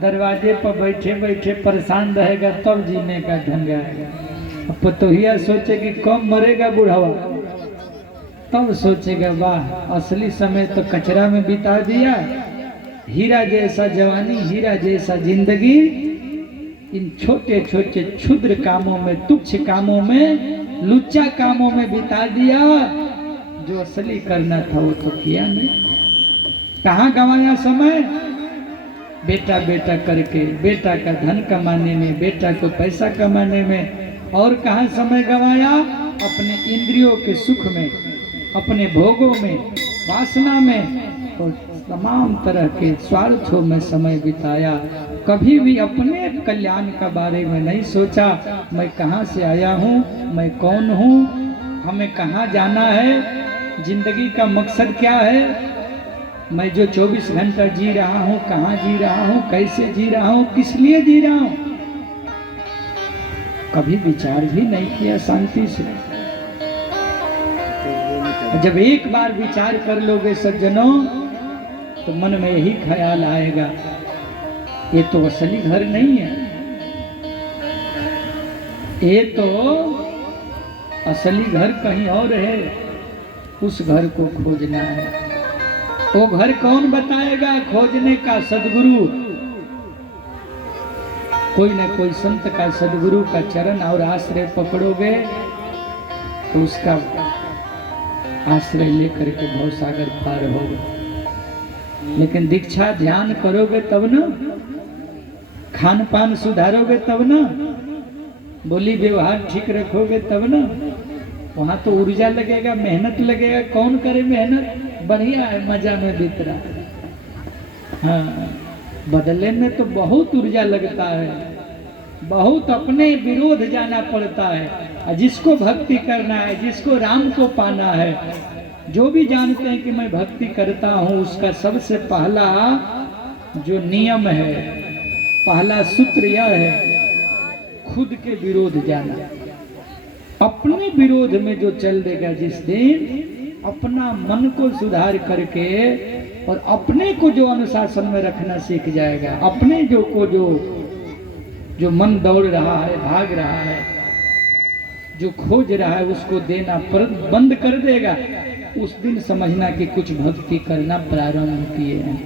दरवाजे पर बैठे बैठे परेशान रहेगा तब जीने का ढंग आएगा। पतोहिया सोचे कि कब मरेगा बुढ़ावा, तब सोचेगा वाह असली समय तो कचरा में बिता दिया। हीरा जैसा जवानी, हीरा जैसा जिंदगी इन छोटे छोटे क्षुद्र कामों में, तुच्छ कामों में, लुच्चा कामों में बिता दिया। जो असली करना था वो तो किया नहीं। कहाँ गंवाया समय? बेटा बेटा करके, बेटा का धन कमाने में, बेटा को पैसा कमाने में। और कहाँ समय गंवाया? अपने इंद्रियों के सुख में, अपने भोगों में, वासना में और तमाम तरह के स्वार्थों में समय बिताया। कभी भी अपने कल्याण का बारे में नहीं सोचा। मैं कहाँ से आया हूँ, मैं कौन हूँ, हमें कहाँ जाना है, जिंदगी का मकसद क्या है, मैं जो 24 घंटा जी रहा हूँ कहाँ जी रहा हूँ, कैसे जी रहा हूँ, किस लिए जी रहा हूँ, कभी विचार भी नहीं किया शांति से। जब एक बार विचार कर लोगे सज्जनों तो मन में यही ख्याल आएगा ये तो असली घर नहीं है, ये तो असली घर कहीं और है, उस घर को खोजना है। वो घर कौन बताएगा? खोजने का सदगुरु, कोई ना कोई संत का, सदगुरु का चरण और आश्रय पकड़ोगे तो उसका आश्रय लेकर के भवसागर पार होगा। लेकिन दीक्षा ध्यान करोगे तब ना, खान पान सुधारोगे तब ना, बोली व्यवहार ठीक रखोगे तब ना। वहां तो ऊर्जा लगेगा, मेहनत लगेगा। कौन करे मेहनत? बढ़िया है, मजा में बीत रहा। हाँ, बदले में तो बहुत ऊर्जा लगता है, बहुत अपने विरोध जाना पड़ता है। जिसको भक्ति करना है, जिसको राम को पाना है, जो भी जानते हैं कि मैं भक्ति करता हूँ, उसका सबसे पहला जो नियम है, पहला सूत्र यह है, खुद के विरोध जाना। अपने विरोध में जो चल देगा जिस दिन, अपना मन को सुधार करके और अपने को जो अनुशासन में रखना सीख जाएगा, अपने जो मन दौड़ रहा है, भाग रहा है, जो खोज रहा है, उसको देना बंद कर देगा, उस दिन समझना कि कुछ भक्ति करना प्रारंभ किए हैं।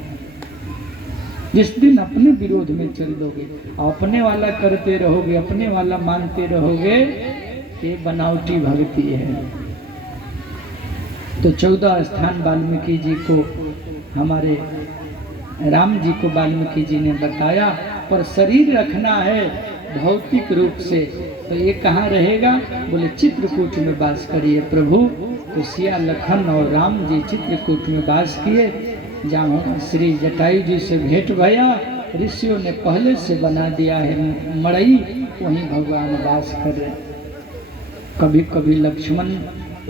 जिस दिन अपने विरोध में चल दोगे, अपने वाला करते रहोगे, अपने वाला मानते रहोगे, ये बनावटी भक्ति है। तो 14 स्थान वाल्मीकि जी को, हमारे राम जी को वाल्मीकि जी ने बताया। पर शरीर रखना है भौतिक रूप से, तो ये कहाँ रहेगा? बोले चित्रकूट में वास करिए प्रभु। तो सिया लखन और राम जी चित्रकूट में वास किए, जहाँ श्री जटायु जी से भेंट भया। ऋषियों ने पहले से बना दिया है मड़ई, वहीं भगवान वास कर रहे। कभी कभी लक्ष्मण,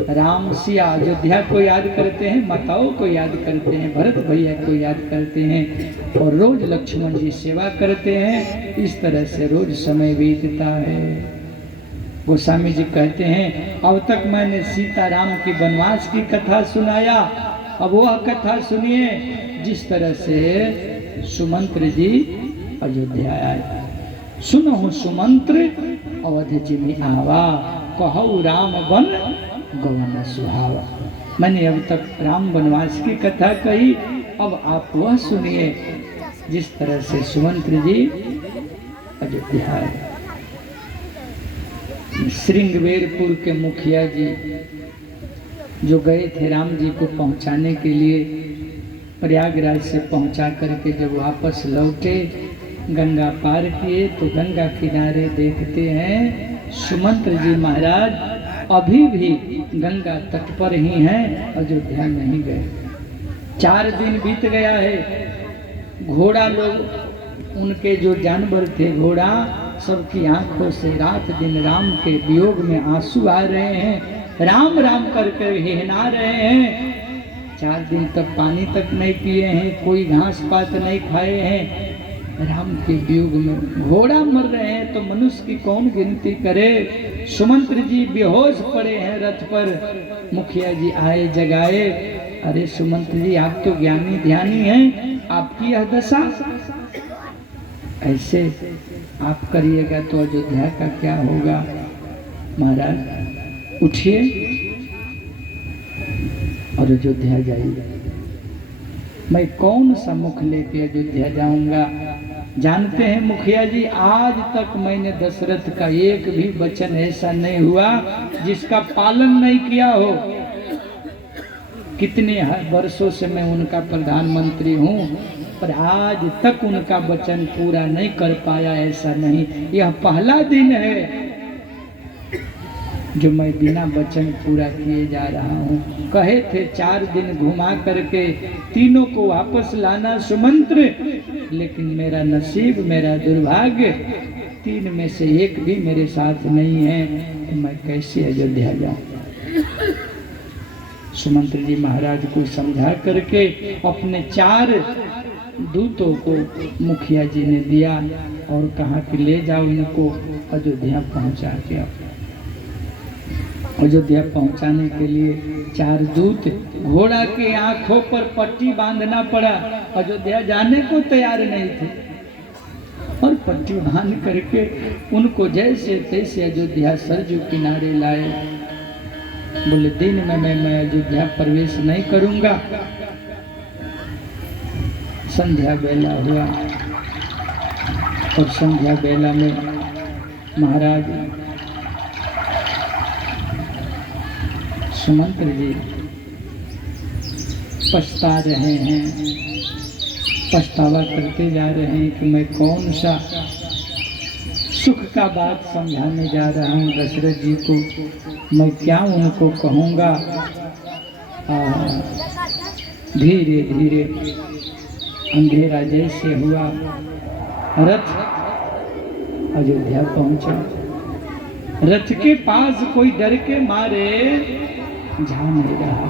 राम, सिया अयोध्या को याद करते हैं, माताओं को याद करते हैं, भरत भैया को याद करते हैं, और रोज लक्ष्मण जी सेवा करते हैं। इस तरह से रोज समय बीतता है। गोस्वामी जी कहते हैं, अब तक मैंने सीता राम की वनवास की कथा सुनाया, अब वह कथा सुनिए जिस तरह से सुमंत्र जी अयोध्या आए। सुनो सुमंत्र अवध जिमि आवा, कहु राम वन गवन सुहावा। मैंने अब तक राम वनवास की कथा कही, अब आप वह सुनिए जिस तरह से सुमंत्र जी अयोध्या आए। श्रृंगवेरपुर के मुखिया जी जो गए थे राम जी को पहुंचाने के लिए, प्रयागराज से पहुंचा करके जब वापस लौटे, गंगा पार किए, तो गंगा किनारे देखते हैं सुमंत्र जी महाराज अभी भी गंगा तट पर ही हैं, अयोध्या नहीं गए। 4 दिन बीत गया है। घोड़ा लोग, उनके जो जानवर थे घोड़ा, सबकी आंखों से रात दिन राम के वियोग में आंसू आ रहे हैं, राम राम करके हिहना रहे हैं। 4 दिन तक पानी तक नहीं पिए हैं, कोई घास पात नहीं खाए हैं, राम के वियोग में घोड़ा मर रहे हैं तो मनुष्य की कौन गिनती करे। सुमंत्र जी बेहोश पड़े हैं रथ पर। मुखिया जी आए, जगाए, अरे सुमंत्र जी आप तो ज्ञानी ध्यानी हैं, आपकी यह दशा। ऐसे आप करिएगा तो अयोध्या का क्या होगा। महाराज उठिए और अयोध्या जाइए। मैं कौन सा मुख लेके अयोध्या जाऊंगा। जानते हैं मुखिया जी, आज तक मैंने दशरथ का एक भी वचन ऐसा नहीं हुआ जिसका पालन नहीं किया हो। कितने वर्षों से मैं उनका प्रधानमंत्री हूँ, पर आज तक उनका वचन पूरा नहीं कर पाया, ऐसा नहीं। यह पहला दिन है जो मैं बिना वचन पूरा किए जा रहा हूँ। कहे थे 4 दिन घुमा करके तीनों को वापस लाना सुमंत्र, लेकिन मेरा नसीब, मेरा दुर्भाग्य, 3 में से एक भी मेरे साथ नहीं है, तो मैं कैसे अयोध्या जाऊँ। सुमंत्र जी महाराज को समझा करके अपने 4 दूतों को मुखिया जी ने दिया और कहा कि ले जाओ इनको अयोध्या पहुंचा के आओ। अयोध्या पहुंचाने के लिए 4 दूत, घोड़ा के आंखों पर पट्टी बांधना पड़ा। अयोध्या जाने को तैयार नहीं थे और पट्टी बांध करके उनको जैसे तैसे अयोध्या सरजू किनारे लाए। बोले दिन में मैं अयोध्या प्रवेश नहीं करूंगा। संध्या बेला हुआ और संध्या बेला में महाराज सुमंत्र जी पछता रहे हैं, पछतावा करते जा रहे हैं कि मैं कौन सा सुख का बात समझाने जा रहा हूँ दशरथ जी को, मैं क्या उनको कहूँगा। धीरे धीरे अंधेरा जैसे हुआ, रथ अयोध्या पहुंचा। रथ के पास कोई डर के मारे जा नहीं रहा।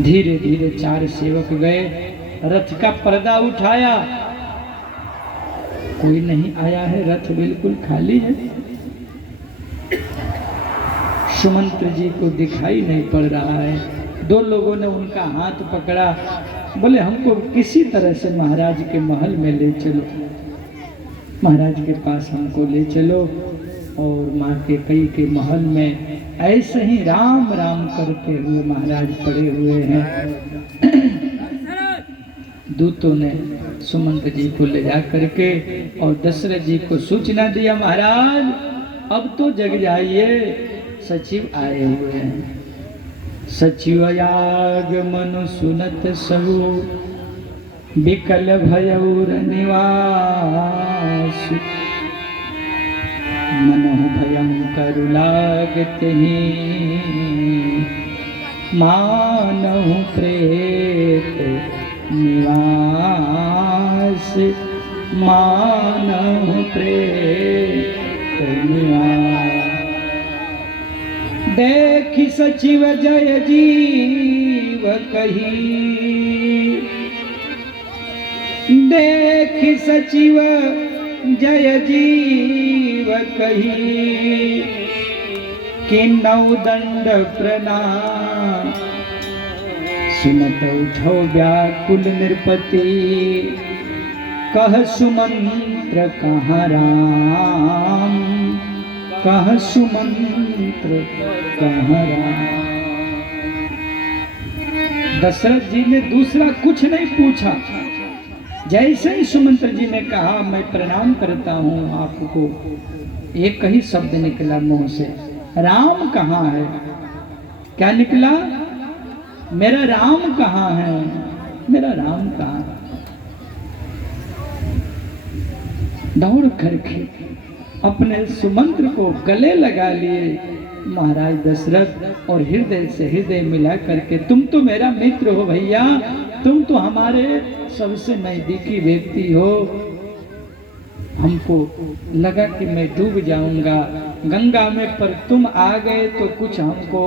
धीरे धीरे 4 सेवक गए, रथ का पर्दा उठाया, कोई नहीं आया है, रथ बिल्कुल खाली है। सुमंत्र जी को दिखाई नहीं पड़ रहा है। 2 लोगों ने उनका हाथ पकड़ा, बोले हमको किसी तरह से महाराज के महल में ले चलो, महाराज के पास हमको ले चलो। और माँ के कई के महल में ऐसे ही राम राम करते हुए महाराज पड़े हुए हैं। दूतों ने सुमंत्र जी को ले जा करके और दशरथ जी को सूचना दिया, महाराज अब तो जग जाइए, सचिव आए हुए हैं। सचिव आगमन सुनत सबु, विकल भयउर निवास। मनहु भयंकर लागत ही, मानहु प्रेत निवास। मानहु प्रेत निवास। देखि सचिव जय जीव कही, देखि सचिव जय जीव कही। कि 9 दंड प्रणाम, सुनत उठो व्याकुल नृपति। कह सुमंत्र कहाँ राम, कह सुमंत्र कहाँ राम। दशरथ जी ने दूसरा कुछ नहीं पूछा। जैसे ही सुमंत्र जी ने कहा मैं प्रणाम करता हूँ आपको, एक ही शब्द निकला मुंह से, राम कहाँ है। क्या निकला? मेरा राम कहाँ है, मेरा राम कहाँ है। दौड़ करके अपने सुमंत्र को गले लगा लिए महाराज दशरथ और हृदय से हृदय मिला करके, तुम तो मेरा मित्र हो भैया, तुम तो हमारे सबसे नजदीकी व्यक्ति हो। हमको लगा कि मैं डूब जाऊंगा गंगा में, पर तुम आ गए तो कुछ हमको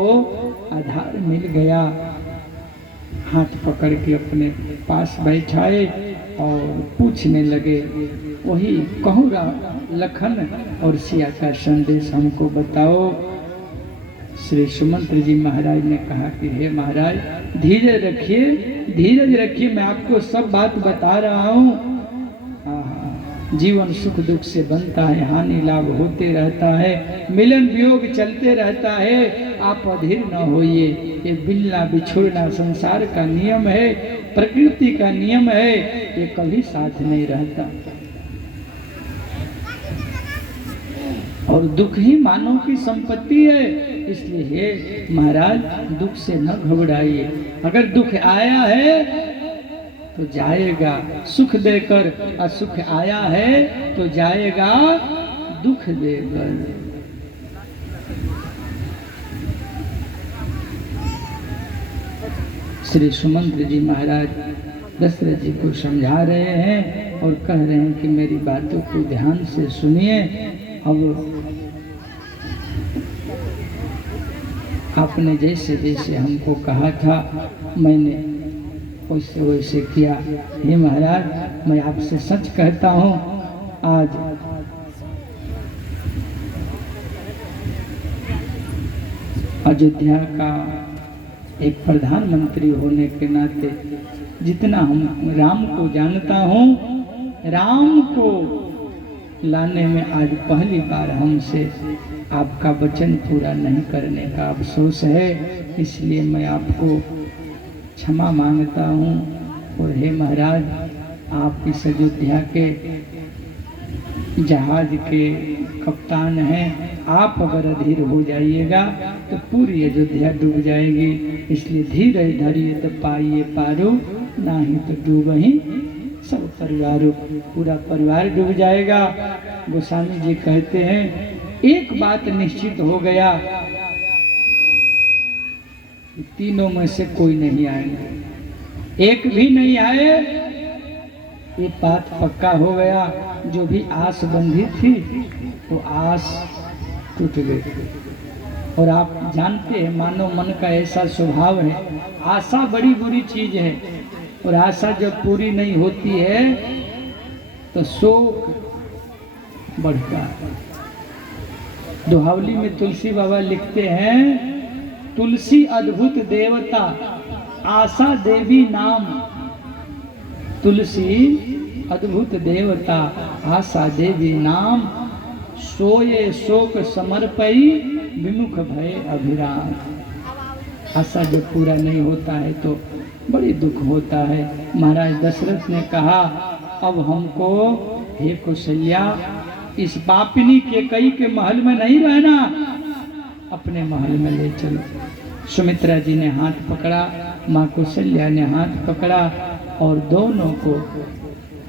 आधार मिल गया। हाथ पकड़ के अपने पास बैठाए और पूछने लगे, वही कहूँगा लखन और सिया का संदेश हमको बताओ। श्री सुमंत्र जी महाराज ने कहा कि हे महाराज धीरे रखिए, धीरज रखिए, मैं आपको सब बात बता रहा हूँ। जीवन सुख दुख से बनता है, हानि लाभ होते रहता है, मिलन वियोग चलते रहता है। आप अधीर न होइए। ये मिलना बिछुड़ना संसार का नियम है, प्रकृति का नियम है, ये कभी साथ नहीं रहता। और दुख ही मानव की संपत्ति है, इसलिए हे महाराज दुख से न घबराइए। अगर दुख आया है तो जाएगा सुख देकर, और सुख आया है तो जाएगा दुख देकर। श्री सुमंत्र जी महाराज दशरथ जी को समझा रहे हैं और कह रहे हैं कि मेरी बातों को ध्यान से सुनिए। अब आपने जैसे जैसे हमको कहा था मैंने वैसे वैसे किया। हे महाराज, मैं आपसे सच कहता हूँ, आज अयोध्या का एक प्रधानमंत्री होने के नाते जितना हम राम को जानता हूँ, राम को लाने में आज पहली बार हमसे आपका वचन पूरा नहीं करने का अफसोस है। इसलिए मैं आपको क्षमा मांगता हूँ। और हे महाराज, आप इस अयोध्या के जहाज के कप्तान हैं, आप अगर अधीर हो जाइएगा तो पूरी अयोध्या डूब जाएगी। इसलिए धीरे धीरे तो पाइए पारो, ना ही तो डूब ही सब परिवारों, पूरा परिवार डूब जाएगा। गोस्वामी जी कहते हैं एक बात निश्चित हो गया, तीनों में से कोई नहीं आएंगे, एक भी नहीं आए, ये बात पक्का हो गया। जो भी आस बंधी थी वो आस टूट गई। और आप जानते हैं मानव मन का ऐसा स्वभाव है, आशा बड़ी बुरी चीज है, और आशा जब पूरी नहीं होती है तो शोक बढ़ता है। दोहावली में तुलसी बाबा लिखते हैं, तुलसी अद्भुत देवता आशा देवी नाम, तुलसी अद्भुत देवता आशा देवी नाम, सोए शोक समर्पई विमुख भय अभिराम। आशा जब पूरा नहीं होता है तो बड़ी दुख होता है। महाराज दशरथ ने कहा अब हमको हे कौशल्या इस पापिनी के कई के महल में नहीं रहना, अपने महल में ले चलो। सुमित्रा जी ने हाथ पकड़ा, माँ कौशल्या ने हाथ पकड़ा और दोनों को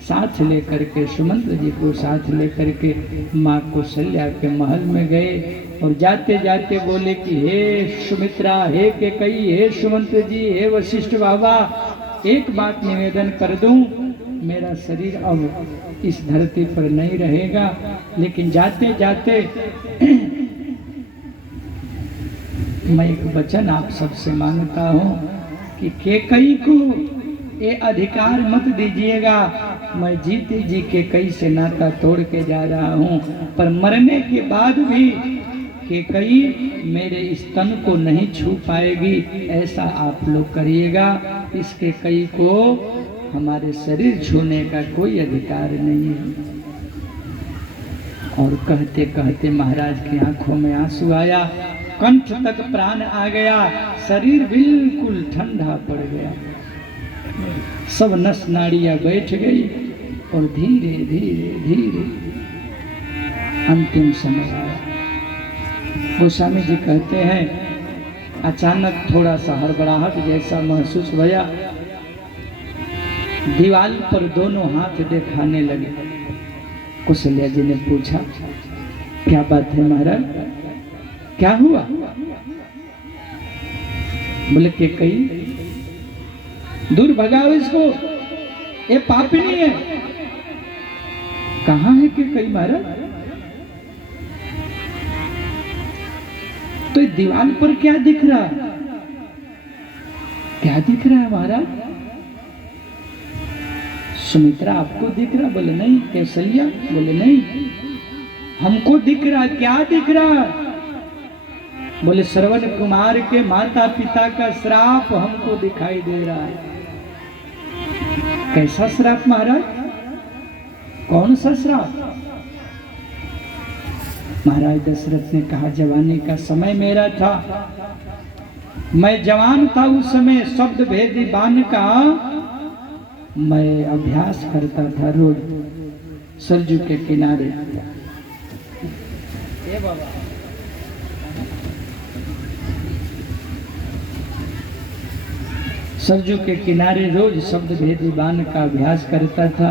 साथ लेकर के, सुमंत्र जी को साथ लेकर के माँ कौशल्या के महल में गए। और जाते जाते बोले कि हे सुमित्रा, हे कैकेयी, हे सुमंत्र जी, हे वशिष्ठ बाबा, एक बात निवेदन कर दूं, मेरा शरीर अब इस धरती पर नहीं रहेगा, लेकिन जाते जाते मैं एक वचन आप सबसे मांगता हूँ कि कैकेयी को ये अधिकार मत दीजिएगा। मैं जीते जी कैकेयी से नाता तोड़ के जा रहा हूँ, पर मरने के बाद भी कैकेयी मेरे स्तन को नहीं छू पाएगी, ऐसा आप लोग करिएगा। इस कैकेयी को हमारे शरीर छूने का कोई अधिकार नहीं है। और कहते कहते महाराज की आंखों में आंसू आया, कंठ तक प्राण आ गया, शरीर बिल्कुल ठंडा पड़ गया, सब नस नाड़ियां बैठ गई और धीरे धीरे धीरे अंतिम समय आया। गोस्वामी जी कहते हैं अचानक थोड़ा सा हड़बड़ाहट जैसा महसूस हुआ, दीवार पर दोनों हाथ दिखाने लगे। कौशल्या जी ने पूछा क्या बात है महाराज, क्या हुआ? बोले कैकेयी दूर भगाओ इसको, ये पापिनी है। कहाँ है कैकेयी महाराज? तो दीवार पर क्या दिख रहा, क्या दिख रहा है महाराज? सुमित्रा आपको दिख रहा? बोले नहीं। कौशल्या? बोले नहीं, हमको दिख रहा। क्या दिख रहा? बोले श्रवण कुमार के माता पिता का श्राप हमको दिखाई दे रहा है। कैसा श्राप महाराज? कौन सा श्राप? महाराज दशरथ ने कहा, जवानी का समय मेरा था, मैं जवान था उस समय, शब्द भेदी बाण का मैं अभ्यास करता था रोज सरजू के किनारे। सरजू के किनारे रोज शब्द भेदी बाण का अभ्यास करता था।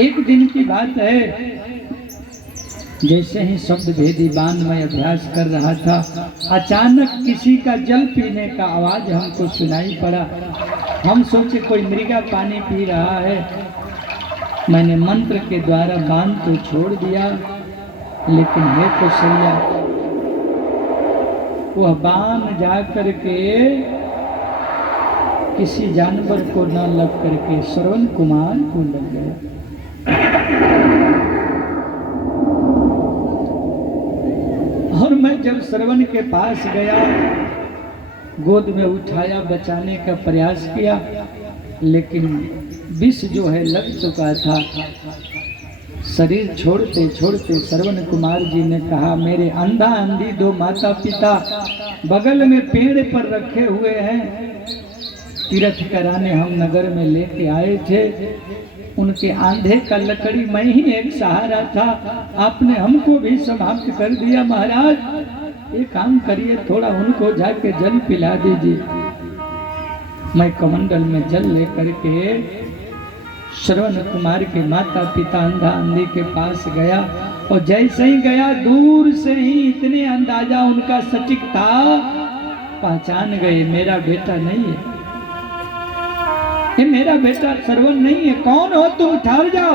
एक दिन की बात है, जैसे ही शब्द भेदी बाण में अभ्यास कर रहा था, अचानक किसी का जल पीने का आवाज हमको सुनाई पड़ा। हम सोचे कोई मृगा पानी पी रहा है। मैंने मंत्र के द्वारा बाण तो छोड़ दिया, लेकिन है कौशल्या, वह बाण जा करके किसी जानवर को न लग करके श्रवण कुमार को लग गया। और मैं जब श्रवण के पास गया, गोद में उठाया, बचाने का प्रयास किया, लेकिन विष जो है लग चुका था। शरीर छोड़ते छोड़ते श्रवण कुमार जी ने कहा, मेरे अंधा अंधी दो माता पिता बगल में पेड़ पर रखे हुए हैं, तीर्थ कराने हम नगर में लेके आए थे, उनके आंधे का लकड़ी मैं ही एक सहारा था, आपने हमको भी समाप्त कर दिया। महाराज एक काम करिए, थोड़ा उनको जाके जल पिला दीजिए। मैं कमंडल में जल लेकर के श्रवण कुमार के माता पिता अंधा अंधी के पास गया, और जैसे ही गया दूर से ही इतने अंदाजा उनका सटीक था, पहचान गए मेरा बेटा नहीं है, ये मेरा बेटा श्रवण नहीं है। कौन हो तुम? ठहर जाओ,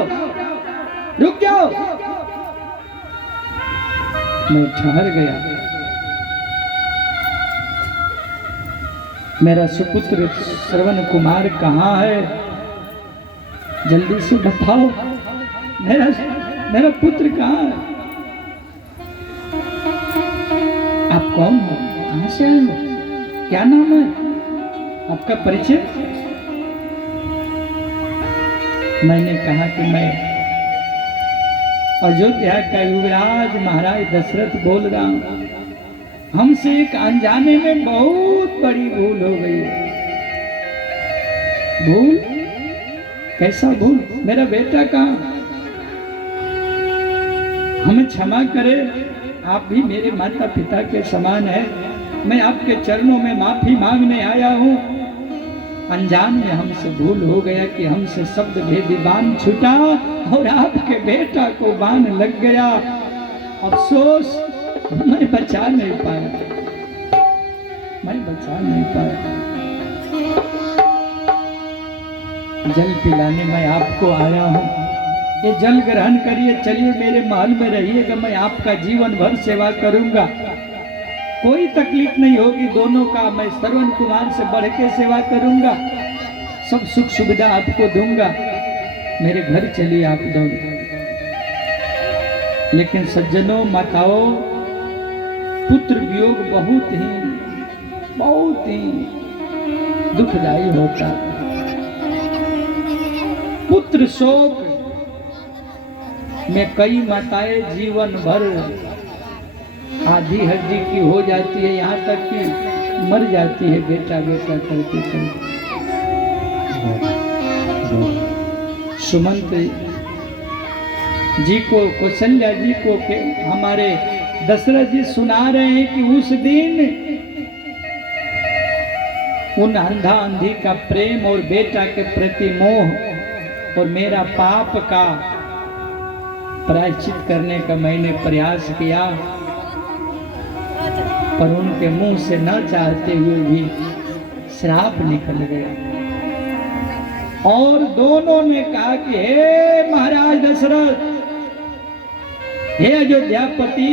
रुक जाओ। मैं ठहर गया। मेरा सुपुत्र श्रवण कुमार कहाँ है? जल्दी से बताओ, मेरा पुत्र कहाँ है? आप कौन हो? कहाँ से आए हो? क्या नाम है आपका? परिचय? मैंने कहा कि मैं अयोध्या का युवराज महाराज दशरथ बोल रहा हूँ, हमसे एक अनजाने में बहुत बड़ी भूल हो गई। भूल? कैसा भूल? मेरा बेटा कहाँ? हमें क्षमा करे, आप भी मेरे माता पिता के समान है। मैं आपके चरणों में माफी मांगने आया हूँ। अनजान में हमसे भूल हो गया कि हमसे शब्द भेदी बाण छूटा और आपके बेटा को बाण लग गया। अफसोस, मैं बचा नहीं पाया, मैं बचा नहीं पाया। जल पिलाने मैं आपको आया हूँ, ये जल ग्रहण करिए, चलिए मेरे महल में रहिएगा, मैं आपका जीवन भर सेवा करूंगा, कोई तकलीफ नहीं होगी दोनों का। मैं श्रवण कुमार से बढ़ के सेवा करूंगा, सब सुख सुविधा आपको दूंगा, मेरे घर चलिए आप दोनों। लेकिन सज्जनों, माताओं, पुत्र वियोग बहुत ही दुखदायी होता। पुत्र शोक में कई माताएं जीवन भर आधी हड्डी की हो जाती है, यहाँ तक कि मर जाती है बेटा बेटा करते करते। सुमंत जी को, कौशल्या जी को हमारे दशरथ जी सुना रहे हैं कि उस दिन उन अंधा अंधी का प्रेम और बेटा के प्रति मोह और मेरा पाप का प्रायश्चित करने का मैंने प्रयास किया, पर उनके मुंह से न चाहते हुए भी श्राप निकल गया। और दोनों ने कहा कि हे महाराज दशरथ, हे अयोध्यापति,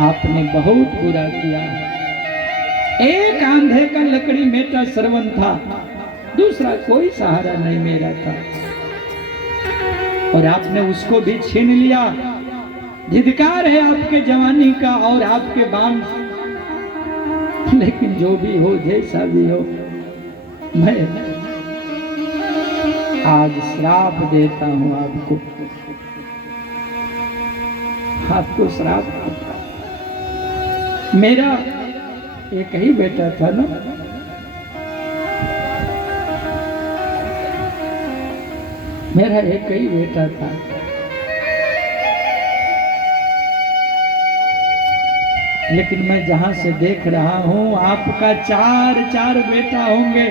आपने बहुत बुरा किया। एक आंधे का लकड़ी मेरा श्रवण था, दूसरा कोई सहारा नहीं मेरा था, और आपने उसको भी छीन लिया। धिक्कार है आपके जवानी का और आपके बाण, लेकिन जो भी हो, जैसा भी हो, आज श्राप देता हूं आपको, आपको श्राप देता। मेरा एक ही बेटा था ना, मेरा एक ही बेटा था, लेकिन मैं जहां से देख रहा हूं आपका चार बेटा होंगे।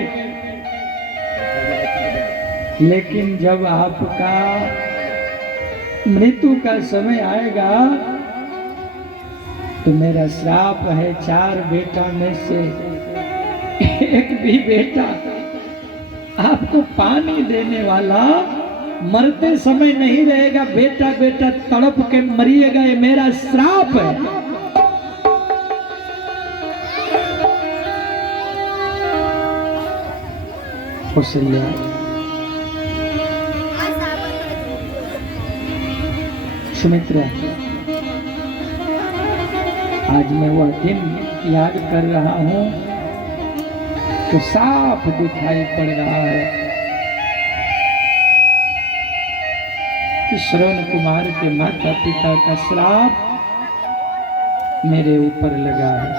लेकिन जब आपका मृत्यु का समय आएगा तो मेरा श्राप है 4 बेटा में से एक भी बेटा आपको पानी देने वाला मरते समय नहीं रहेगा। बेटा बेटा तड़प के मरिएगा, ये मेरा श्राप है। कौशल्या, सुमित्रा, आज मैं वह दिन याद कर रहा हूं तो साफ दिखाई पड़ रहा है कि श्रवण कुमार के माता पिता का श्राप मेरे ऊपर लगा है।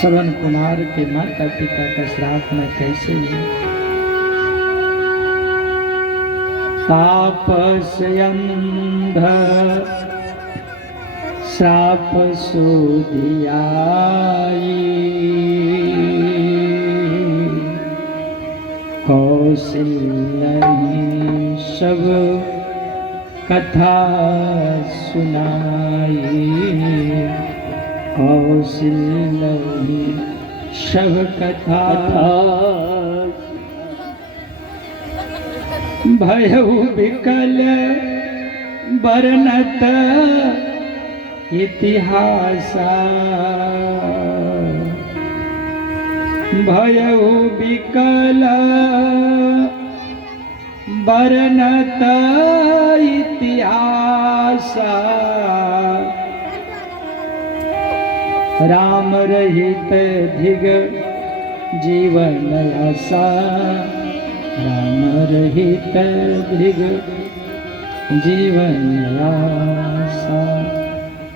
श्रवण कुमार के माता पिता का श्राप मैं कैसे लूं? तापस अंध श्राप सोधियाई, कौशल्या सब कथा सुनाई, कौशल्या सब कथा भयउ विकल वर्णत इतिहासा, भयउ विकल वर्णत इतिहासा, राम रहित धिग जीवन आशा, राम रहित धिग जीवन आशा,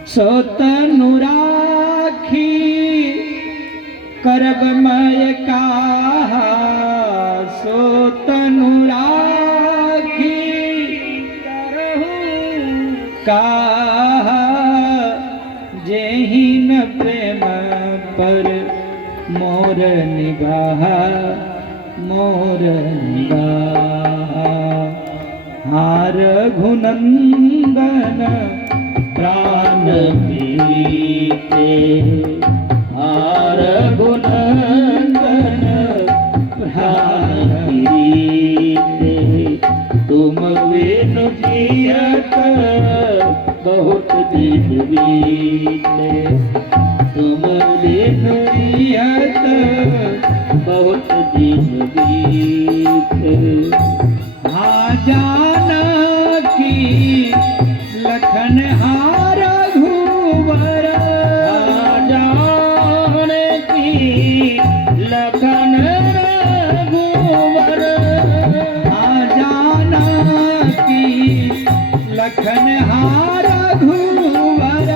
सोतनु राखी करब मय काहा, सोतनु राखी करहु काहा, जेहिन प्रेम पर मोर निगाह, मोर निगाह, हार घुनंदन प्राण प्रीते, हार घुनंदन प्राण प्रीते, तुम बिनु जियत बहुत दिन बीते, तुम बिनु जियत बहुत दिन बीते, हाँ जानकी लखन हार घुवर, जानकी लखन घुवर, हाँ जानकी लखन हार घुवर,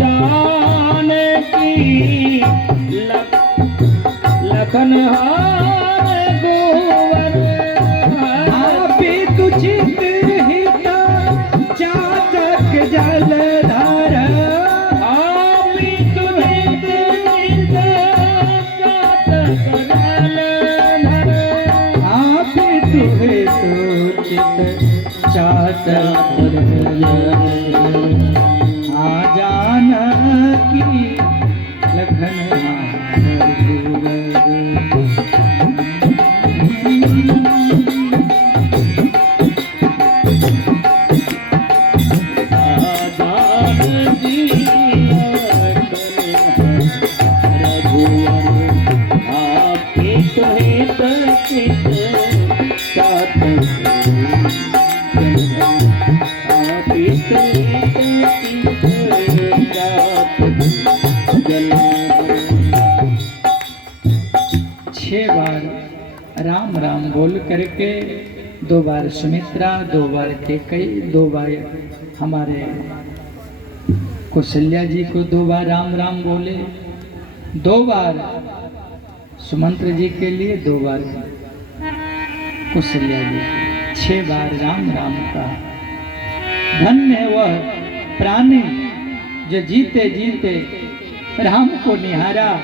जानकी लखन हार घुवर, आपी तुझित हित चातक जलधर, आपी तुझित हित चातक जलधर, आपी तुझित चित चातक जलधर, आ जानकी लखन हार घुवर। जल राम राम बोल करके 2 बार सुमित्रा, 2 बार कैकेयी, 2 बार हमारे कौशल्या जी को 2 बार राम राम बोले, 2 बार सुमंत्र जी के लिए, 2 बार कौशल्या जी, 6 बार राम राम का। धन्य है वह प्राणी जो जीते जीते राम को निहारा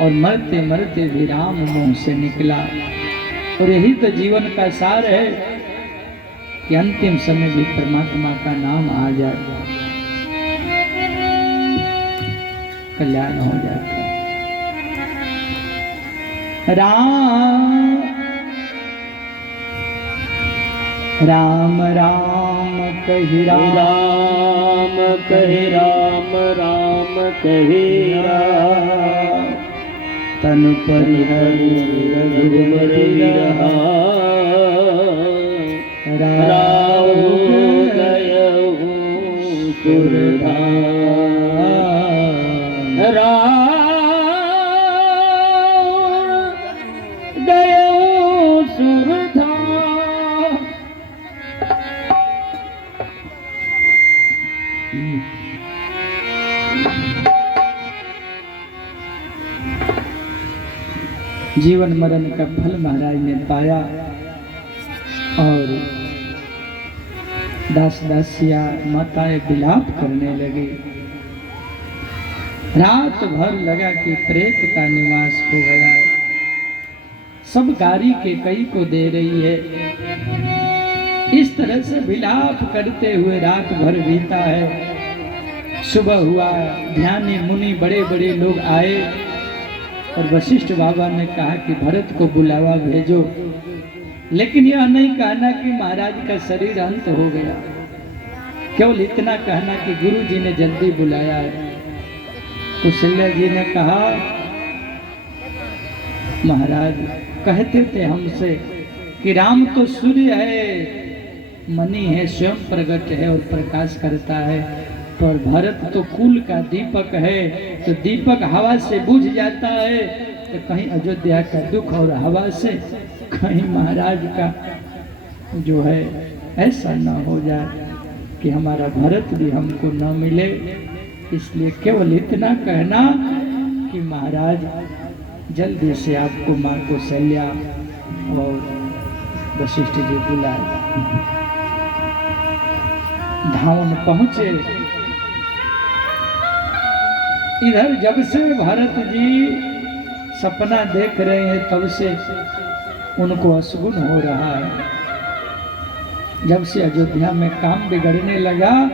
और मरते मरते भी राम मुंह से निकला। और यही तो जीवन का सार है कि अंतिम समय भी परमात्मा का नाम आ जाए, कल्याण हो जाता है। राम राम राम कहि राम, राम कहे राम, राम कहे राम, तन परिहरि रघुबर बिरहा, राहु गयहु सुरधाम, राहु गयहु सुरधाम। जीवन मरण का फल महाराज ने पाया और दास दासिया माताएं विलाप करने लगी। रात भर लगा कि प्रेत का निवास हो गया है, सब गारी के कई को दे रही है। इस तरह से विलाप करते हुए रात भर बीता है। सुबह हुआ, ध्यानी मुनि बड़े बड़े लोग आए और वशिष्ठ बाबा ने कहा कि भरत को बुलावा भेजो, लेकिन यह नहीं कहना कि महाराज का शरीर अंत हो गया, केवल इतना कहना कि गुरु जी ने जल्दी बुलाया है। कौशल्या जी ने कहा, महाराज कहते थे हमसे कि राम तो सूर्य है, मणि है, स्वयं प्रकट है और प्रकाश करता है, पर भरत तो कुल का दीपक है, तो दीपक हवा से बुझ जाता है। तो कहीं अयोध्या का दुख और हवा से कहीं महाराज का जो है ऐसा न हो जाए कि हमारा भरत भी हमको न मिले। इसलिए केवल इतना कहना कि महाराज जल्दी से आपको माँ कौशल्या और वशिष्ठ जी बुलाए। धावन पहुंचे। इधर जब से भरत जी सपना देख रहे हैं तब से उनको अशुभ हो रहा है। जब से अयोध्या में काम बिगड़ने लगा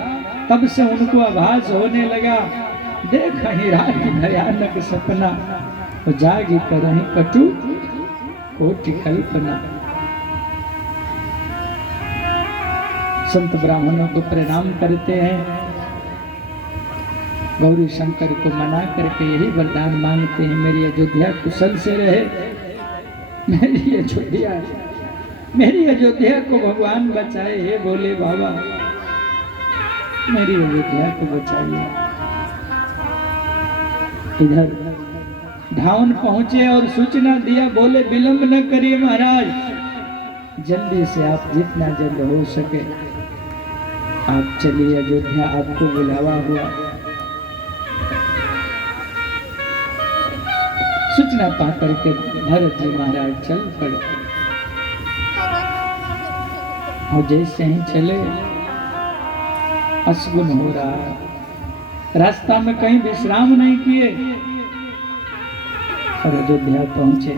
तब से उनको आभास होने लगा, देख ही रात भयानक सपना, जागी करहीं कटु कोटि कल्पना। संत ब्राह्मणों को प्रणाम करते हैं, गौरी शंकर को मना करके यही वरदान मांगते हैं, मेरी अयोध्या कुशल से रहे, मेरी अयोध्या को भगवान बचाए। हे बोले बाबा मेरी अयोध्या को बचाइए। इधर धावन पहुंचे और सूचना दिया, बोले विलंब न करिए महाराज, जल्दी से आप जितना जल्द हो सके आप चलिए अयोध्या, आपको बुलावा हुआ। सूचना पा करके भरत जी महाराज चल पड़े और जैसे ही चले अशुभ हो रहा, रास्ता में कहीं विश्राम नहीं किए और अयोध्या पहुंचे।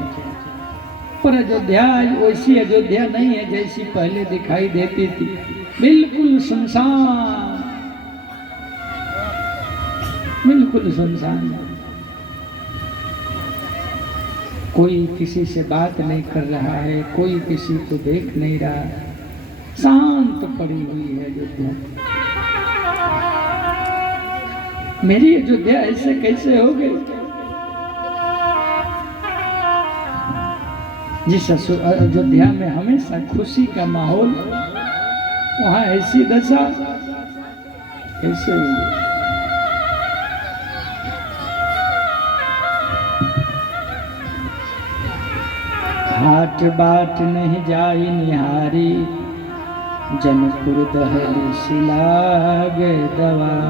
पर अयोध्या वैसी अयोध्या नहीं है जैसी पहले दिखाई देती थी, बिल्कुल सुनसान, बिल्कुल सुनसान। कोई किसी से बात नहीं कर रहा है, कोई किसी को देख नहीं रहा, शांत पड़ी हुई है अयोध्या। मेरी अयोध्या ऐसे कैसे हो गई? जिस अयोध्या में हमेशा खुशी का माहौल, वहां ऐसी दशा कैसे हुई? हाट बाट नहीं जाई निहारी, जनपुर दहली सिलाग दवारी।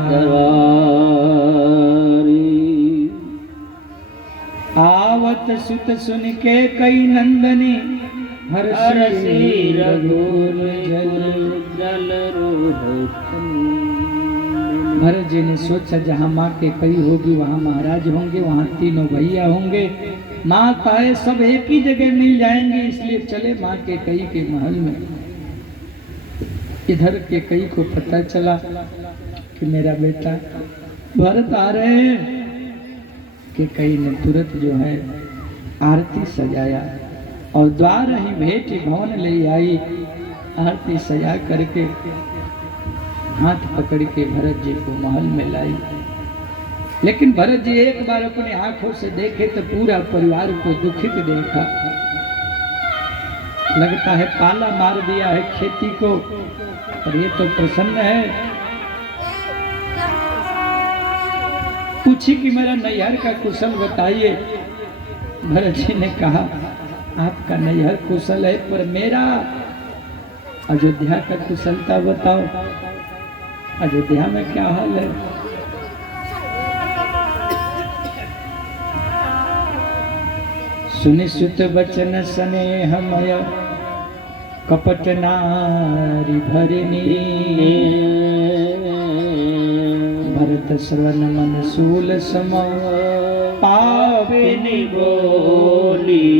आवत सुत सुन के कई नंदनी, हरसी रघुर जल भरत जी ने सोचा जहाँ माँ के कई होगी वहाँ महाराज होंगे, वहाँ तीनों भैया होंगे, माँ पाए सब एक ही जगह मिल जाएंगे, इसलिए चले माँ के कई के महल में। इधर के कई को पता चला कि मेरा बेटा भरत आ रहे हैं, कि कई ने तुरंत जो है आरती सजाया और द्वार ही भेंट भवन ले आई। आरती सजा करके हाथ पकड़ के भरत जी को महल में लाई। लेकिन भरत जी एक बार अपनी आंखों से देखे तो पूरा परिवार को दुखित देखा। लगता है पाला मार दिया है खेती को, और ये तो प्रसन्न है। पूछी कि मेरा नैहर का कुशल बताइए। भरत जी ने कहा आपका नैहर कुशल है, पर मेरा अयोध्या का कुशलता बताओ, अयोध्या में क्या हाल है। सुनि सुत बचन स्नेहमय, कपट नारी भरिनी, भरत श्रवण मन सूल सम, पापिनी बोली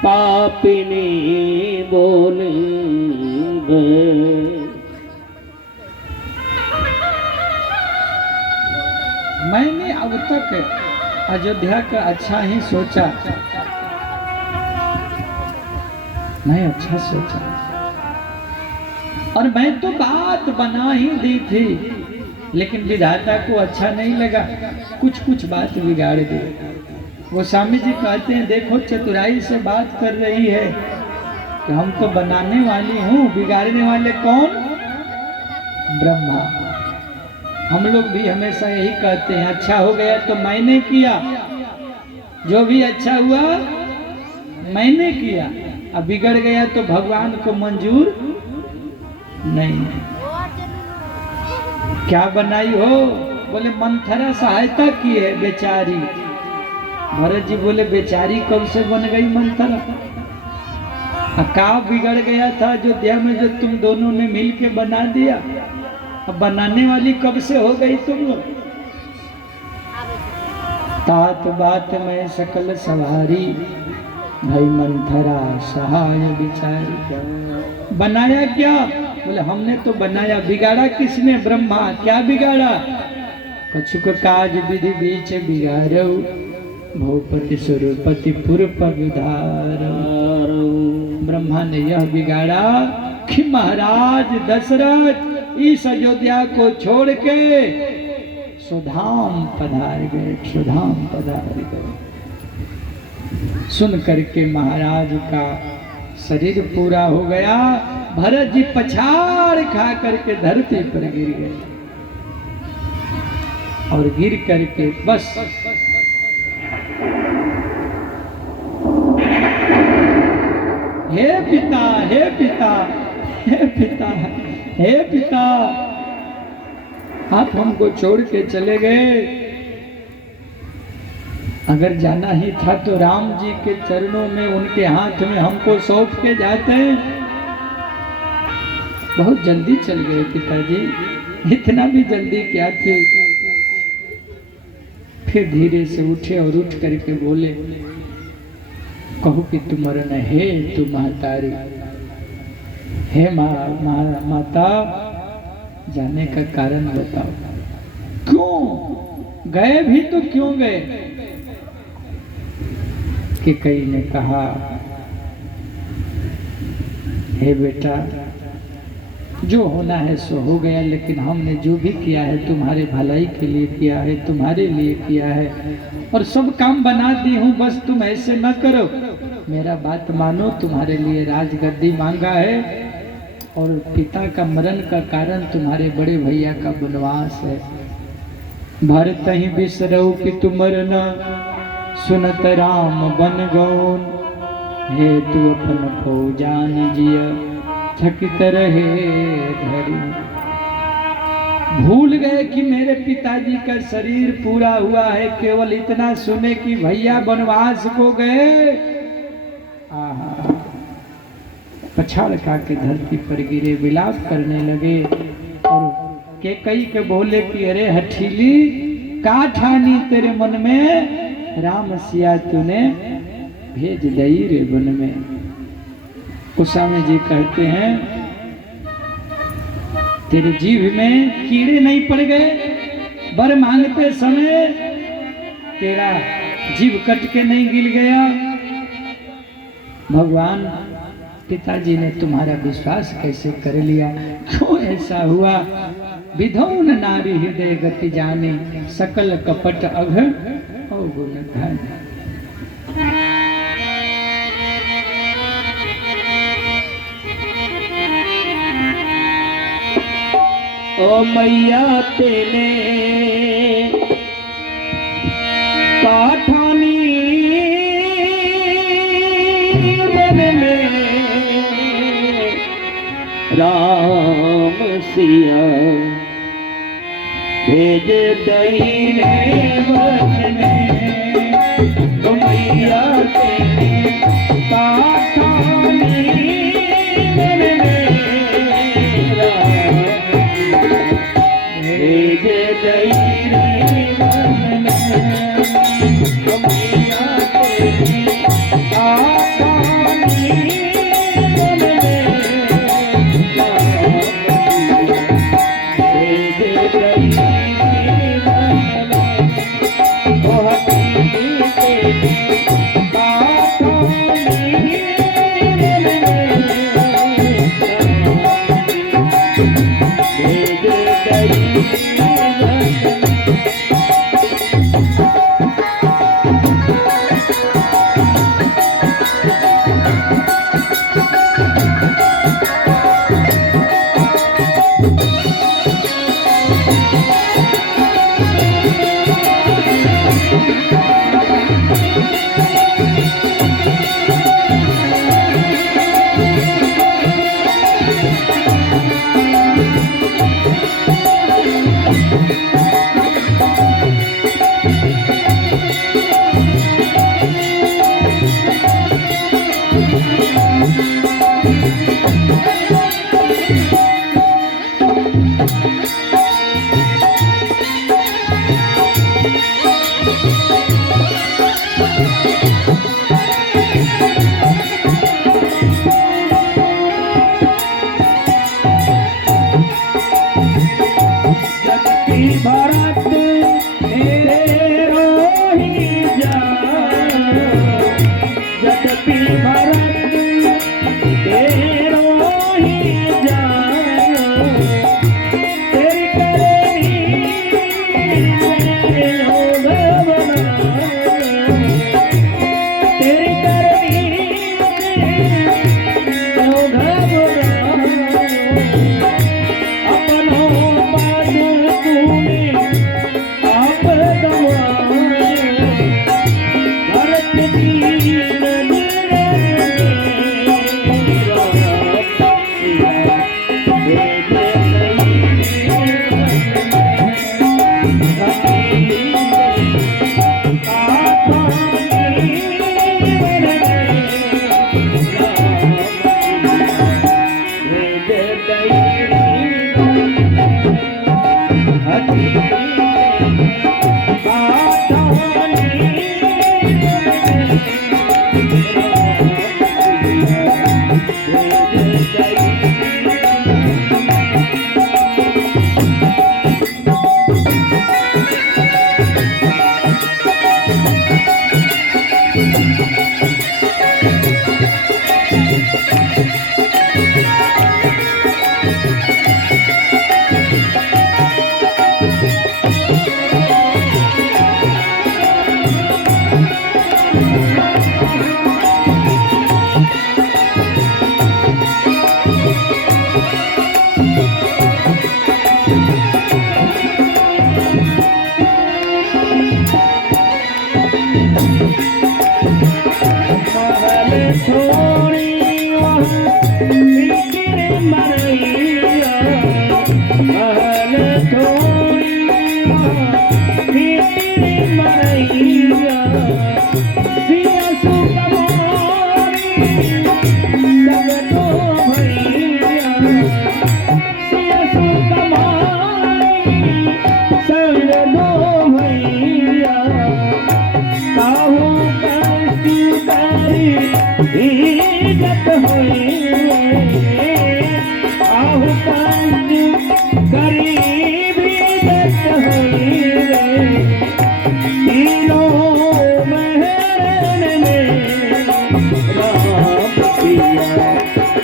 पापिनी बोले मैंने अब तक अयोध्या का अच्छा ही सोचा, मैं अच्छा सोचा, और मैं तो बात बना ही दी थी, लेकिन विधाता को अच्छा नहीं लगा, कुछ कुछ बात बिगाड़ दी। वो स्वामी जी कहते हैं देखो चतुराई से बात कर रही है कि हम तो बनाने वाली हूँ, बिगाड़ने वाले कौन? ब्रह्मा। हम लोग भी हमेशा यही कहते हैं अच्छा हो गया तो मैंने किया, जो भी अच्छा हुआ मैंने किया, अब बिगड़ गया तो भगवान को मंजूर नहीं। क्या बनाई हो? बोले मंथरा सहायता की है बेचारी। भरत जी बोले बेचारी कब से बन गई मंथरा? का बिगड़ गया था अयोध्या में जो तुम दोनों ने मिल के बना दिया, अब बनाने वाली कब से हो गई तुम लोग? तात बात में सकल सवारी, भाई मंथरा सहाय बिचारी। बनाया क्या? बोले हमने तो बनाया, बिगाड़ा किसने? ब्रह्मा। क्या बिगाड़ा? कछुक काज विधि बीच बिगाड़ो, भूपति सुरपति पुर पगधार। ब्रह्मा ने यह बिगाड़ा कि महाराज दशरथ इस अयोध्या को छोड़ के सुधाम पधार गए, सुधाम पधार गए। सुन करके महाराज का शरीर पूरा हो गया। भरत जी पछाड़ खा करके धरती पर गिर गए, और गिर करके बस हे पिता, हे पिता, हे पिता, हे पिता, आप हमको छोड़ के चले गए। अगर जाना ही था तो राम जी के चरणों में, उनके हाथ में हमको सौंप के जाते। बहुत जल्दी चल गए पिताजी, इतना भी जल्दी क्या थी। फिर धीरे से उठे और उठ करके बोले कहो कि तुम मरण है, तुम महतारी, हे माता जाने का कारण बताओ, क्यों गए भी तो क्यों गए? कि कई ने कहा हे बेटा जो होना है सो हो गया, लेकिन हमने जो भी किया है तुम्हारे भलाई के लिए किया है, तुम्हारे लिए किया है, और सब काम बना दी हूँ, बस तुम ऐसे न करो, मेरा बात मानो। तुम्हारे लिए राजगद्दी मांगा है, और पिता का मरण का कारण तुम्हारे बड़े भैया का वनवास है। भरत ही बिसरऊ कि तुम मरना, सुनत राम बन गौन, हे तू अपन फौजान जिया थकित रहे धरी। भूल गए कि मेरे पिताजी का शरीर पूरा हुआ है, केवल इतना सुने कि भैया वनवास को गए। आहा, पछाड़ खा के धरती पर गिरे, विलाप करने लगे और कैकेयी के बोले कि अरे हठीली, का ठानी तेरे मन में, राम सिया तूने भेज दई रे वन में। गोस्वामी जी कहते हैं तेरे जीभ में कीड़े नहीं पड़ गए, वर मांगते समय तेरा जीभ कट के नहीं गिल गया। भगवान पिताजी ने तुम्हारा विश्वास कैसे कर लिया, क्यों ऐसा हुआ। विधौन नारी हृदय गति जाने, सकल कपट अघ अवगुण धन। ओ मैया तेने काठानी मन में, राम सिया भेज दई रे वन में। ओ मैया तेने काठानी मन में, भेज दई रे वन में। ओ मैया तेरी आठानी मन में, भेज दई रे वन में। ओ हठीली तेरी आठानी मन में, भेज दई मरैया सिया सुकमारी सब तो भैया सिया सुकमारी सब तो भैया काहू कष्टी करी इज्जत होइए काहू कष्टी करी इज्जत होइए तीनों महरन में राम सिया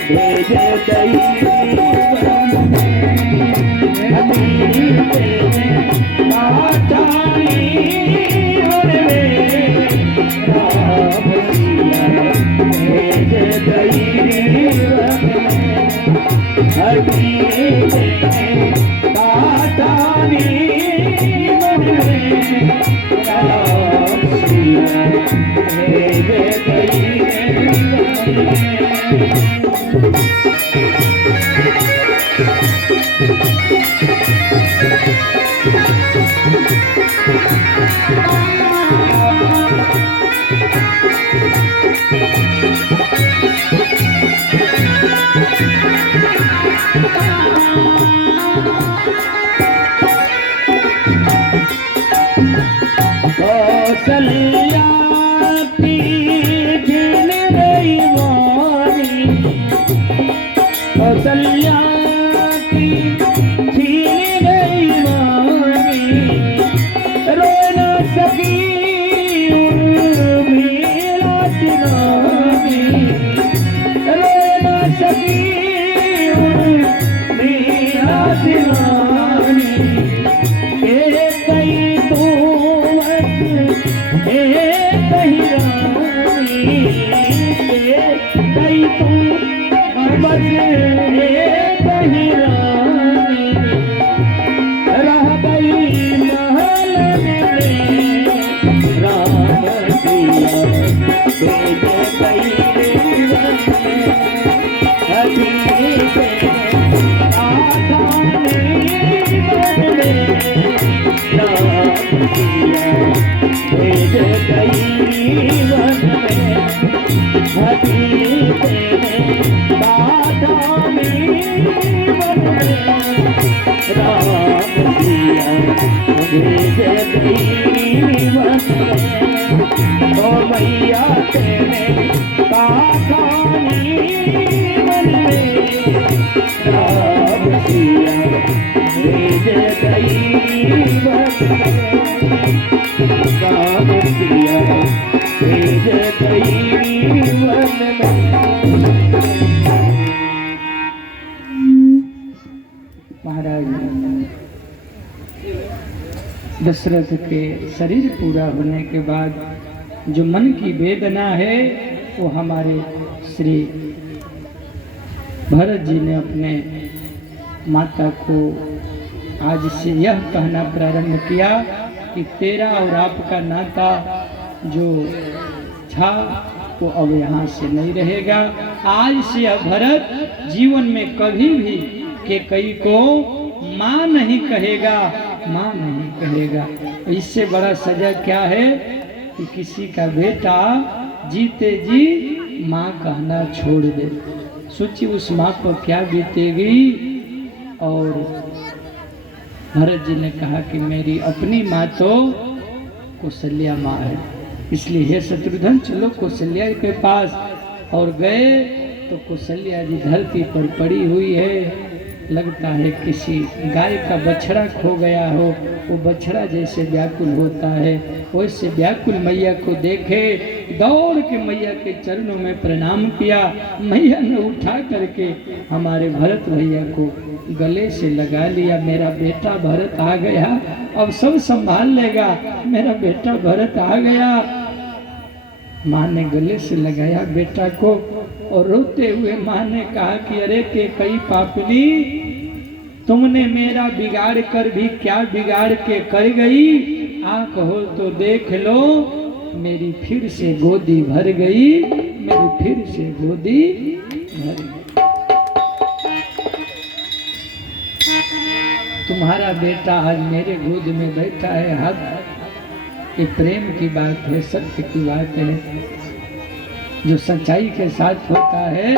भेज दई कौशल्या की जिन रही वारी कौशल्या की छीन रही वारी रो न सकी मेरा चिरागी रो न सकी मेरा चिरागी कई तू कहीं रानी कहीं तू बस कहीं रानी रह गई महल में राम सिया भेज गई तो मैया तेरे काखानी मन में राम सिया भेज गई राम सिया भेज गई मन महाराज दशरथ के शरीर पूरा होने के बाद जो मन की वेदना है वो हमारे श्री भरत जी ने अपने माता को आज से यह कहना प्रारंभ किया कि तेरा और आपका नाता जो था वो अब यहाँ से नहीं रहेगा। आज से यह भरत जीवन में कभी भी कैकेयी को माँ नहीं कहेगा, माँ नहीं कहेगा। इससे बड़ा सजा क्या है कि किसी का बेटा जीते जी माँ कहना छोड़ दे। सोचिए उस माँ पर क्या बीतेगी। और भरत जी ने कहा कि मेरी अपनी माँ तो कौशल्या माँ है, इसलिए हे शत्रुघ्न चलो कौशल्या के पास। और गए तो कौशल्या जी धरती पर पड़ी हुई है, लगता है किसी गाय का बछड़ा खो गया हो। वो बछड़ा जैसे व्याकुल होता है वैसे व्याकुल मैया को देखे, दौड़ के मैया के चरणों में प्रणाम किया। मैया ने उठा करके हमारे भरत भैया को गले से लगा लिया। मेरा बेटा भरत आ गया, अब सब संभाल लेगा, मेरा बेटा भरत आ गया। माँ ने गले से लगाया बेटा को और रोते हुए माँ ने कहा कि अरे कैकेयी पापनी, तुमने मेरा बिगाड़ कर भी क्या बिगाड़ के कर गई। आंख हो तो देख लो, मेरी फिर से गोदी भर गई, मेरी फिर से गोदी भर गई। तुम्हारा बेटा आज मेरे गोद में बैठा है, हाथ ये प्रेम की बात है, सत्य की बात है। जो सच्चाई के साथ होता है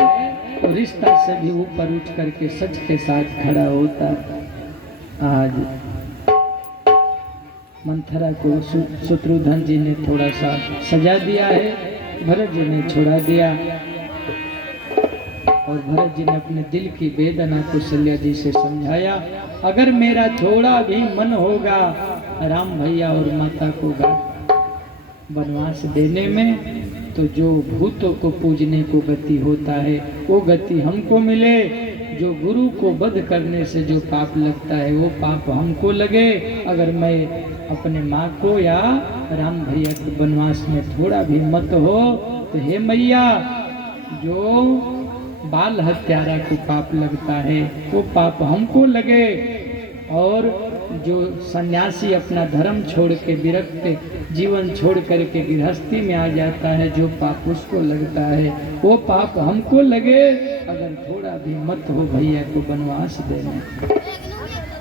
तो रिश्ता से भी ऊपर उठ करके सच के साथ खड़ा होता है। आज मंथरा को शत्रुघ्न जी ने थोड़ा सा सजा दिया है, भरत जी ने छोड़ा दिया, और भरत जी ने अपने दिल की वेदना कौशल्या जी से समझाया। अगर मेरा थोड़ा भी मन होगा राम भैया और माता को वनवास देने में, तो जो भूतों को पूजने को गति होता है वो गति हमको मिले। जो गुरु को वध करने से जो पाप लगता है वो पाप हमको लगे। अगर मैं अपने माँ को या राम भैया के वनवास में थोड़ा भी मत हो तो हे मैया, जो बाल हत्यारा को पाप लगता है वो पाप हमको लगे, और जो सन्यासी अपना धर्म छोड़ के विरक्त जीवन छोड़ करके गृहस्थी में आ जाता है, जो पाप उसको लगता है वो पाप हमको लगे। अगर थोड़ा भी मत हो भैया को वनवास देने।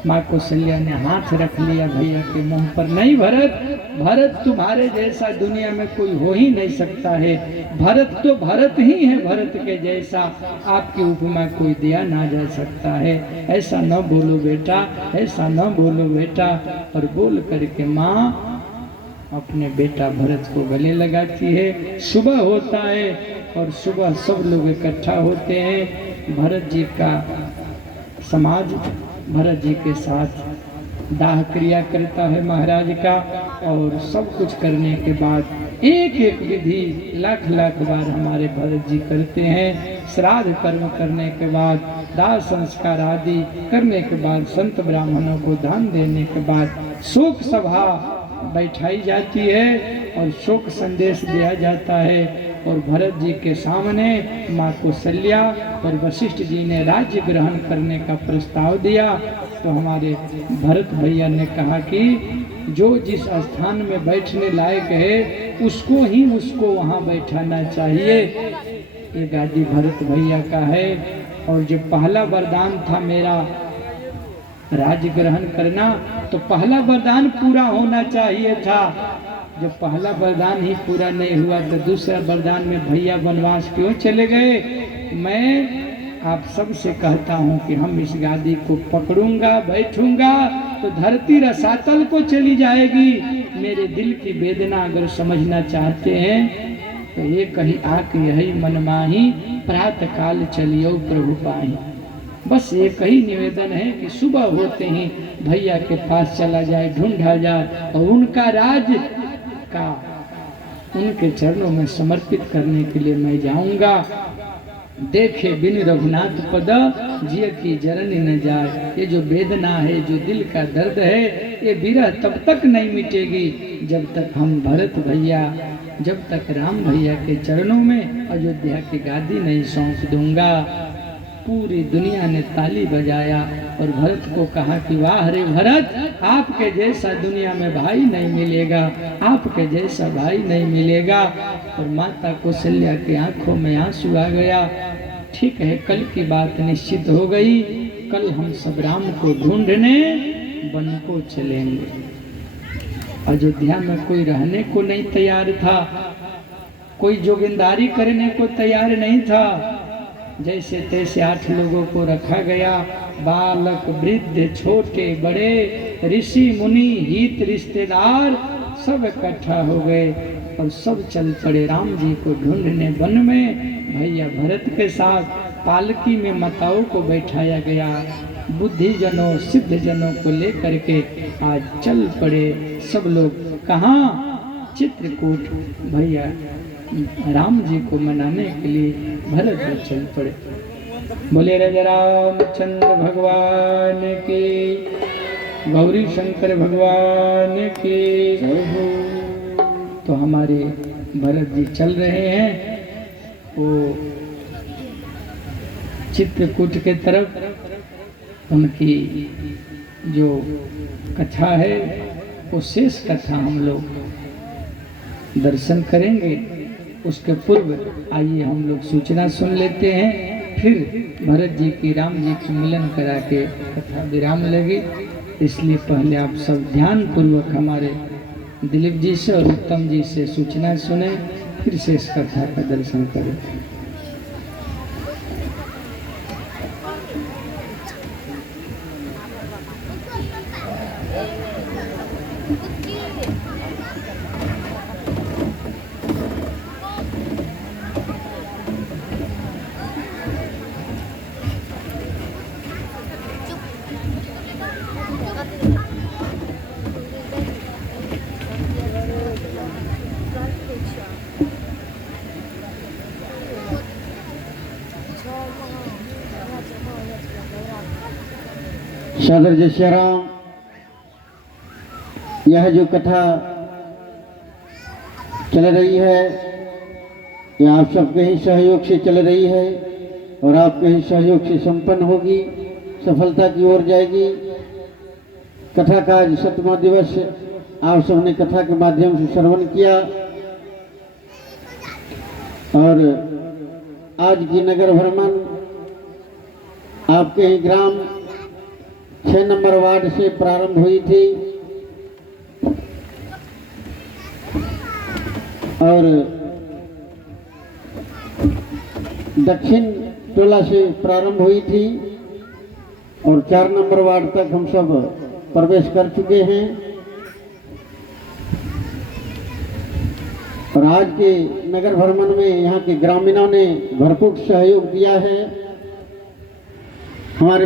माँ कौशल्या ने हाथ रख लिया भैया के मुंह पर। नहीं भरत, भरत तुम्हारे जैसा दुनिया में कोई हो ही नहीं सकता है। भरत तो भरत ही है, भरत के जैसा आपकी उपमा कोई दिया ना जा सकता है। ऐसा न बोलो बेटा, ऐसा न बोलो बेटा। और बोल करके माँ अपने बेटा भरत को गले लगाती है। सुबह होता है और सुबह सब लोग इकट्ठा होते हैं। भरत जी का समाज भरत जी के साथ दाह क्रिया करता है महाराज का, और सब कुछ करने के बाद एक एक विधि लाख लाख बार हमारे भरत जी करते हैं। श्राद्ध कर्म करने के बाद, दाह संस्कार आदि करने के बाद, संत ब्राह्मणों को दान देने के बाद शोक सभा बैठाई जाती है और शोक संदेश दिया जाता है। और भरत जी के सामने माँ कौशल्या और वशिष्ठ जी ने राज्य ग्रहण करने का प्रस्ताव दिया। तो हमारे भरत भैया ने कहा कि जो जिस स्थान में बैठने लायक है उसको वहाँ बैठाना चाहिए। ये गादी भरत भैया का है। और जो पहला वरदान था मेरा राज्य ग्रहण करना, तो पहला वरदान पूरा होना चाहिए था। जब पहला वरदान ही पूरा नहीं हुआ तो दूसरा वरदान में भैया वनवास क्यों चले गए। मैं आप सबसे कहता हूँ कि हम इस गादी को पकड़ूंगा, बैठूंगा तो धरती रसातल को चली जाएगी। मेरे दिल की वेदना अगर समझना चाहते हैं तो ये कही आके यही मनमाही, प्रातः काल चलियो प्रभु पाही। बस एक ही निवेदन है कि सुबह होते ही भैया के पास चला जाए, ढूंढा जाए और उनका राज का उनके चरणों में समर्पित करने के लिए मैं जाऊंगा। देखे बिन रघुनाथ पद जिय की जननी न जाए। ये जो वेदना है, जो दिल का दर्द है, ये विरह तब तक नहीं मिटेगी जब तक हम भरत भैया, जब तक राम भैया के चरणों में अयोध्या की गादी नहीं सौंप दूंगा। पूरी दुनिया ने ताली बजाया और भरत को कहा कि वाह रे भरत, आपके जैसा दुनिया में भाई नहीं मिलेगा, आपके जैसा भाई नहीं मिलेगा। और माता कौशल्या की आंखों में आंसू आ गया। ठीक है, कल की बात निश्चित हो गई। कल हम सब राम को ढूंढने वन को चलेंगे। अयोध्या में कोई रहने को नहीं तैयार था, कोई जोगिंदारी करने को तैयार नहीं था। जैसे तैसे 8 लोगों को रखा गया। बालक, वृद्ध, छोटे बड़े, ऋषि मुनि, हित रिश्तेदार सब इकट्ठा हो गए और सब चल पड़े राम जी को ढूंढने वन में। भैया भरत के साथ पालकी में माताओं को बैठाया गया। बुद्धिजनों, सिद्धजनों को लेकर के आज चल पड़े सब लोग। कहाँ? चित्रकूट। भैया राम जी को मनाने के लिए भरत जी चल पड़े। बोले राजा रामचंद्र भगवान की, गौरी शंकर भगवान की। तो हमारे भरत जी चल रहे हैं वो चित्रकूट के तरफ। उनकी जो कथा है वो शेष कथा हम लोग दर्शन करेंगे। उसके पूर्व आइए हम लोग सूचना सुन लेते हैं, फिर भरत जी की राम जी की मिलन करा के कथा विराम लगी। इसलिए पहले आप सब ध्यान पूर्वक हमारे दिलीप जी से और उत्तम जी से सूचना सुने, फिर शेष कथा का दर्शन करें। सादर जय श्री राम। यह जो कथा चल रही है, यह आप सबके ही सहयोग से चल रही है और आपके ही सहयोग से संपन्न होगी, सफलता की ओर जाएगी। कथा का आज 7वां दिवस आप सबने कथा के माध्यम से श्रवण किया और आज की नगर भ्रमण आपके ही ग्राम 6 नंबर वार्ड से प्रारंभ हुई थी और दक्षिण टोला से प्रारंभ हुई थी और 4 नंबर वार्ड तक हम सब प्रवेश कर चुके हैं। और आज के नगर भ्रमण में यहाँ के ग्रामीणों ने भरपूर सहयोग दिया है। हमारे